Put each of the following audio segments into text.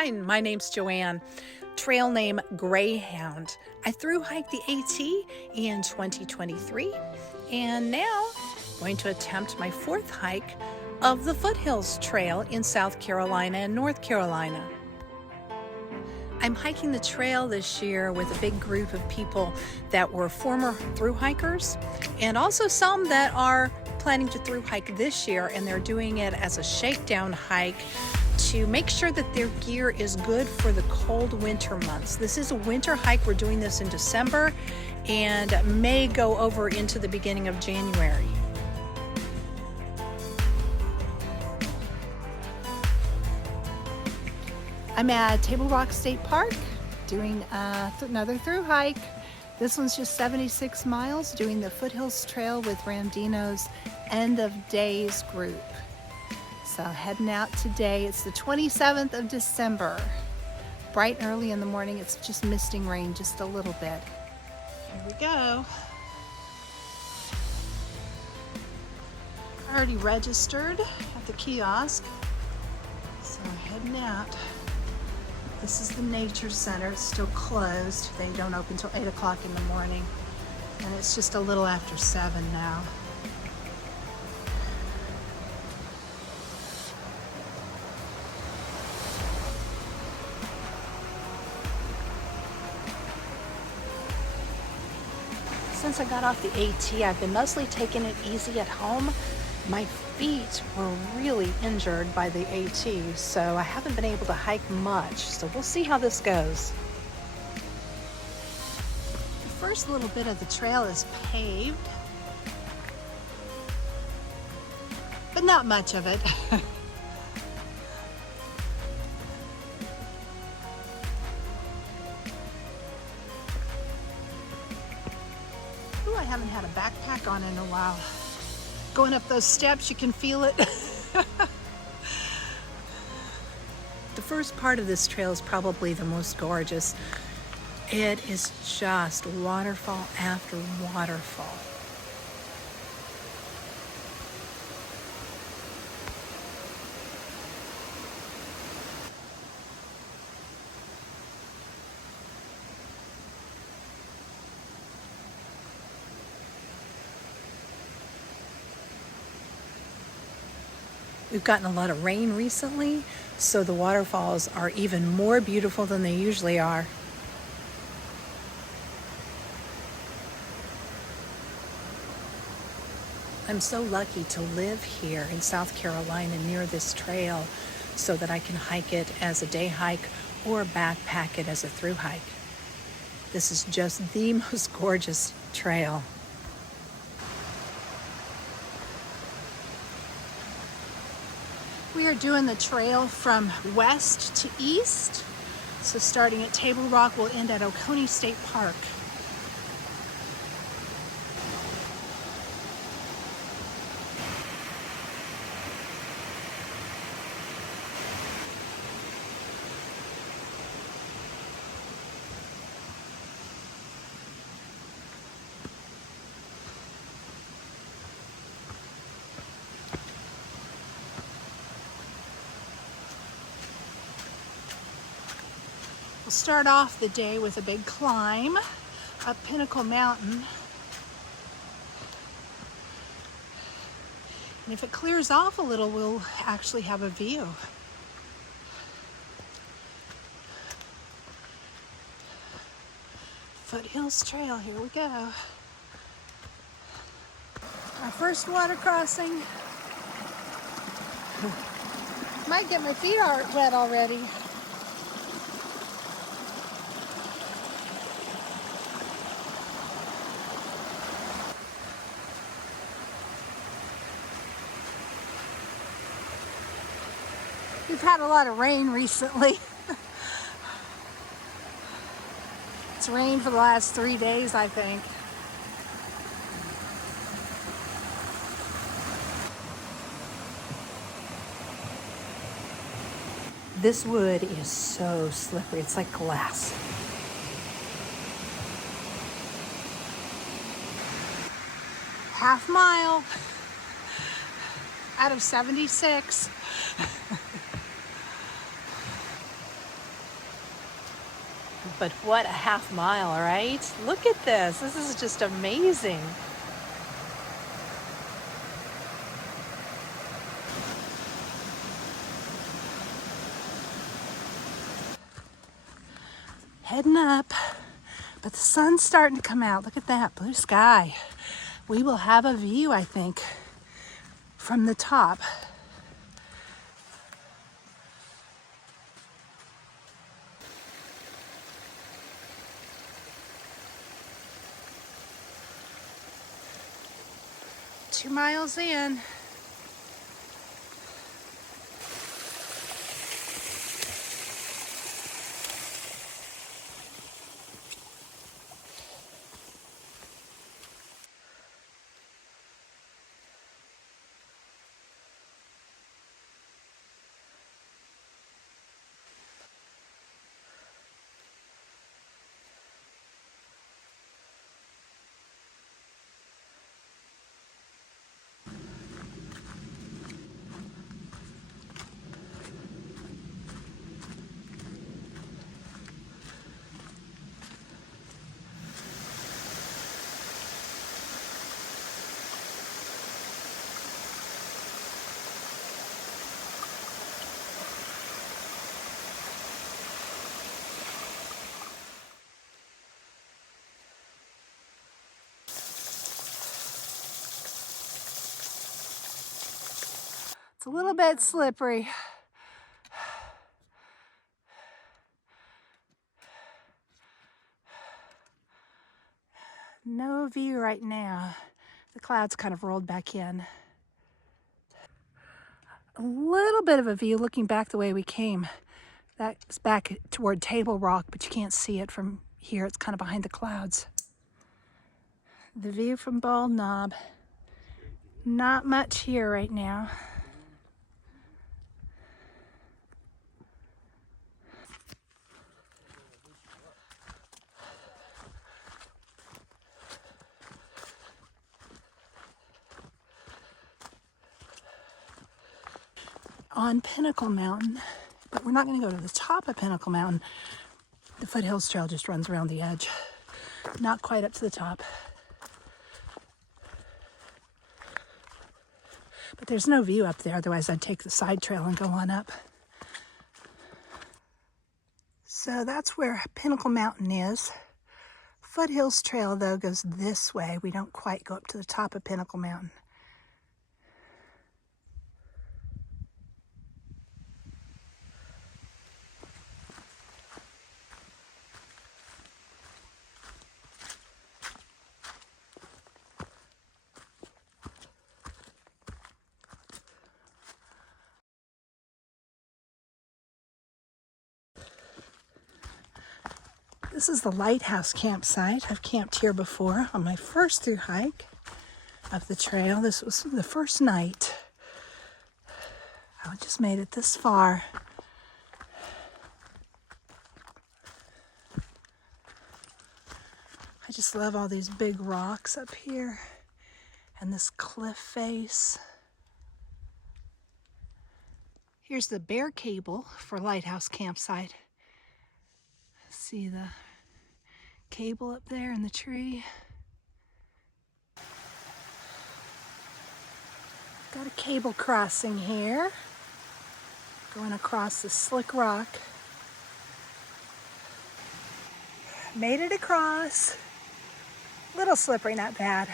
Hi, my name's Joanne, trail name Greyhound. I thru-hiked the AT in 2023 and now I'm going to attempt my fourth hike of the Foothills Trail in South Carolina and North Carolina. I'm hiking the trail this year with a big group of people that were former thru-hikers and also some that are planning to thru-hike this year, and they're doing it as a shakedown hike to make sure that their gear is good for the cold winter months. This is a winter hike. We're doing this in December and may go over into the beginning of January. I'm at Table Rock State Park doing another thru-hike. This one's just 76 miles, doing the Foothills Trail with Ramdino's End of Days group. So heading out today. It's the 27th of December. Bright and early in the morning. It's just misting rain just a little bit. Here we go. Already registered at the kiosk. So heading out. This is the nature center. It's still closed. They don't open till 8 o'clock in the morning. And it's just a little after 7 now. Since I got off the AT, I've been mostly taking it easy at home. My feet were really injured by the AT, so I haven't been able to hike much. So we'll see how this goes. The first little bit of the trail is paved, but not much of it. Ooh, I haven't had a backpack on in a while. Going up those steps, you can feel it. The first part of this trail is probably the most gorgeous. It is just waterfall after waterfall. We've gotten a lot of rain recently, so the waterfalls are even more beautiful than they usually are. I'm so lucky to live here in South Carolina near this trail so that I can hike it as a day hike or backpack it as a thru hike. This is just the most gorgeous trail. We are doing the trail from west to east. So starting at Table Rock, we'll end at Oconee State Park. We'll start off the day with a big climb up Pinnacle Mountain. And if it clears off a little, we'll actually have a view. Foothills Trail, here we go. Our first water crossing. Might get my feet wet already. We've had a lot of rain recently. It's rained for the last 3 days, I think. This wood is so slippery, it's like glass. Half mile out of 76. But what a half mile, right? Look at this. This is just amazing. Heading up, but the sun's starting to come out. Look at that blue sky. We will have a view, I think, from the top. Two miles in. It's a little bit slippery. No view right now. The clouds kind of rolled back in. A little bit of a view looking back the way we came. That's back toward Table Rock, but you can't see it from here. It's kind of behind the clouds. The view from Bald Knob. Not much here right now. On Pinnacle Mountain, but we're not going to go to the top of Pinnacle Mountain. The Foothills Trail just runs around the edge. Not quite up to the top. But there's no view up there, otherwise I'd take the side trail and go on up. So that's where Pinnacle Mountain is. Foothills Trail, though, goes this way. We don't quite go up to the top of Pinnacle Mountain. This is the Lighthouse campsite. I've camped here before on my first through hike of the trail. This was the first night. I just made it this far. I just love all these big rocks up here and this cliff face. Here's the bear cable for Lighthouse campsite. See the cable up there in the tree. Got a cable crossing here. Going across the slick rock. Made it across. Little slippery, not bad.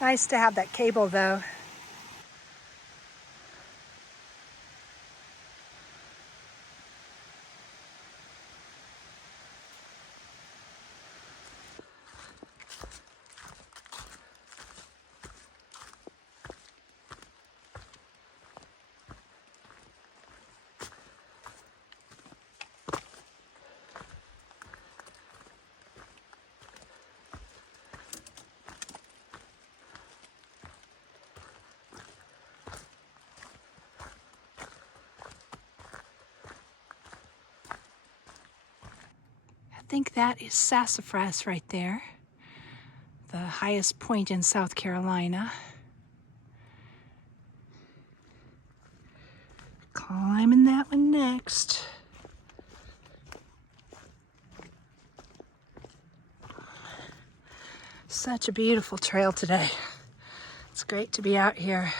Nice to have that cable though. I think that is sassafras right there, the highest point in South Carolina. Climbing that one next. Such a beautiful trail today. It's great to be out here.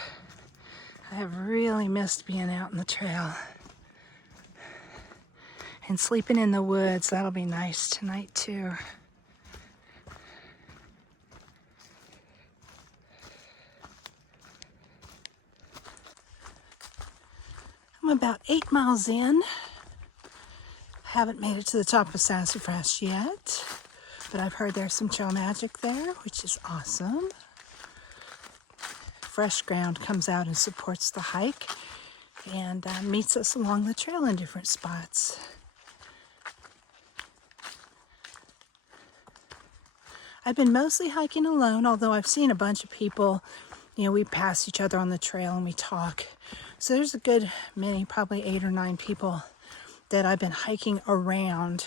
I have really missed being out in the trail. And sleeping in the woods, that'll be nice tonight too. I'm about 8 miles in. Haven't made it to the top of Sassafras yet, but I've heard there's some trail magic there, which is awesome. Fresh ground comes out and supports the hike and meets us along the trail in different spots. I've been mostly hiking alone, although I've seen a bunch of people. You know, we pass each other on the trail and we talk. So there's a good many, probably 8 or 9 people that I've been hiking around.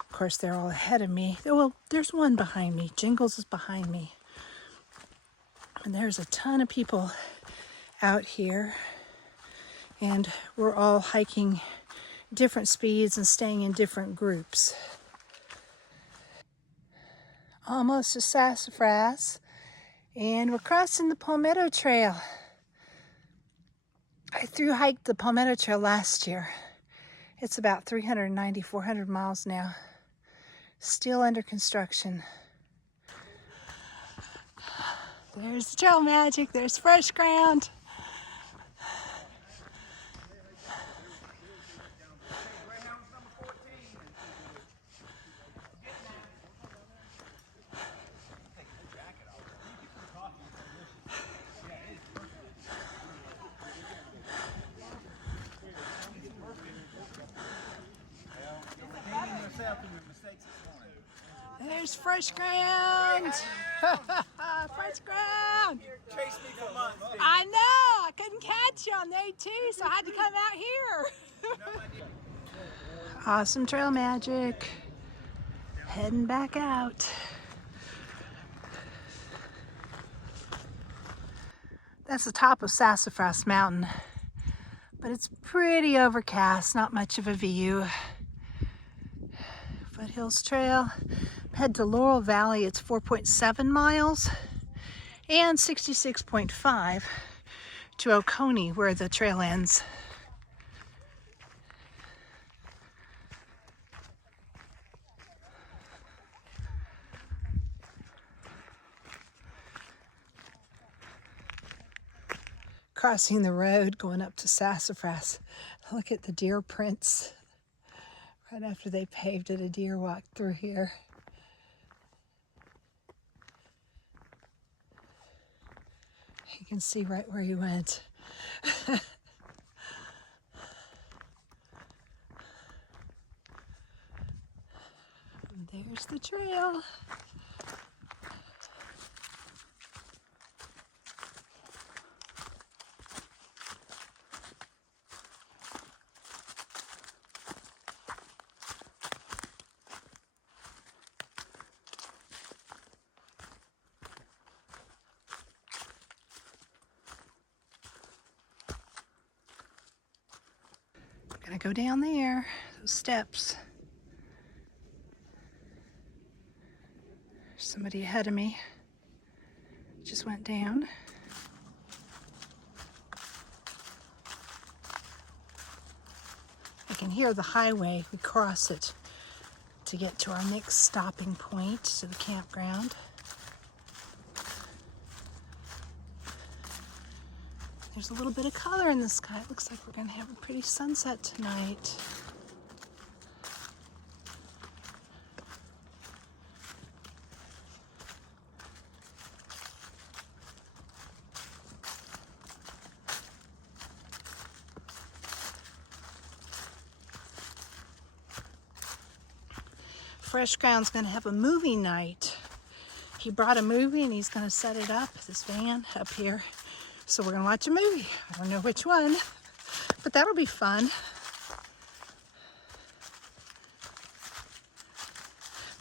Of course, they're all ahead of me. Well, there's one behind me. Jingles is behind me. And there's a ton of people out here. And we're all hiking different speeds and staying in different groups. Almost to Sassafras. And we're crossing the Petto Trail. I thru-hiked the Petto Trail last year. It's about 390, 400 miles now. Still under construction. There's trail magic, there's fresh ground. There's fresh ground. Fresh ground. I know. I couldn't catch you on the AT, so I had to come out here. Awesome trail magic. Heading back out. That's the top of Sassafras Mountain, but it's pretty overcast. Not much of a view. Foothills Trail. Head to Laurel Valley. It's 4.7 miles and 66.5 to Oconee, where the trail ends. Crossing the road going up to Sassafras. Look at the deer prints. Right after they paved it, a deer walked through here. You can see right where he went. There's the trail. Gonna go down there, those steps. There's somebody ahead of me. Just went down. I can hear the highway. We cross it to get to our next stopping point, to the campground. There's a little bit of color in the sky. It looks like we're going to have a pretty sunset tonight. Fresh Ground's going to have a movie night. He brought a movie and he's going to set it up, this van up here. So we're gonna watch a movie. I don't know which one, but that'll be fun.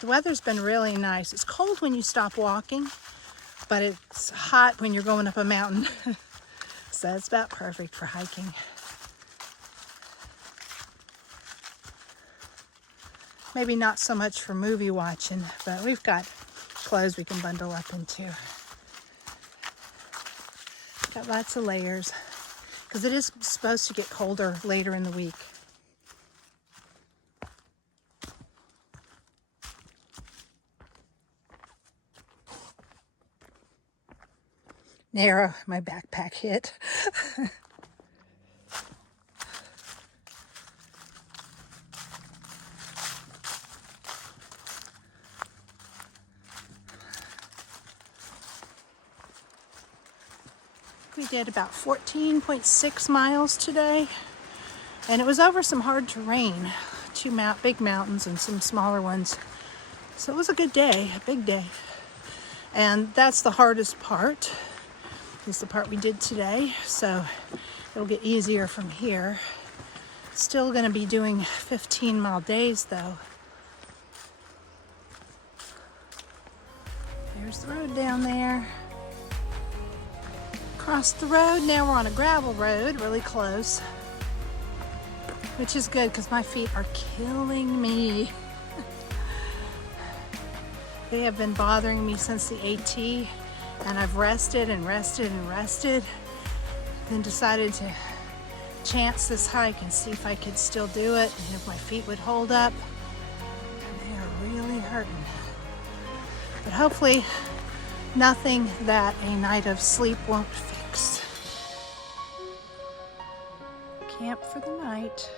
The weather's been really nice. It's cold when you stop walking, but it's hot when you're going up a mountain. So it's about perfect for hiking. Maybe not so much for movie watching, but we've got clothes we can bundle up into. Got lots of layers because it is supposed to get colder later in the week. Narrow, my backpack hit. We did about 14.6 miles today, and it was over some hard terrain, two big mountains and some smaller ones. So it was a good day, a big day. And that's the hardest part, is the part we did today. So it'll get easier from here. Still gonna be doing 15-mile days though. There's the road down there. Across the road, now we're on a gravel road, really close, which is good because my feet are killing me. They have been bothering me since the AT, and I've rested and rested and rested, then decided to chance this hike and see if I could still do it and if my feet would hold up. They are really hurting. But hopefully nothing that a night of sleep won't fix. Camp for the night.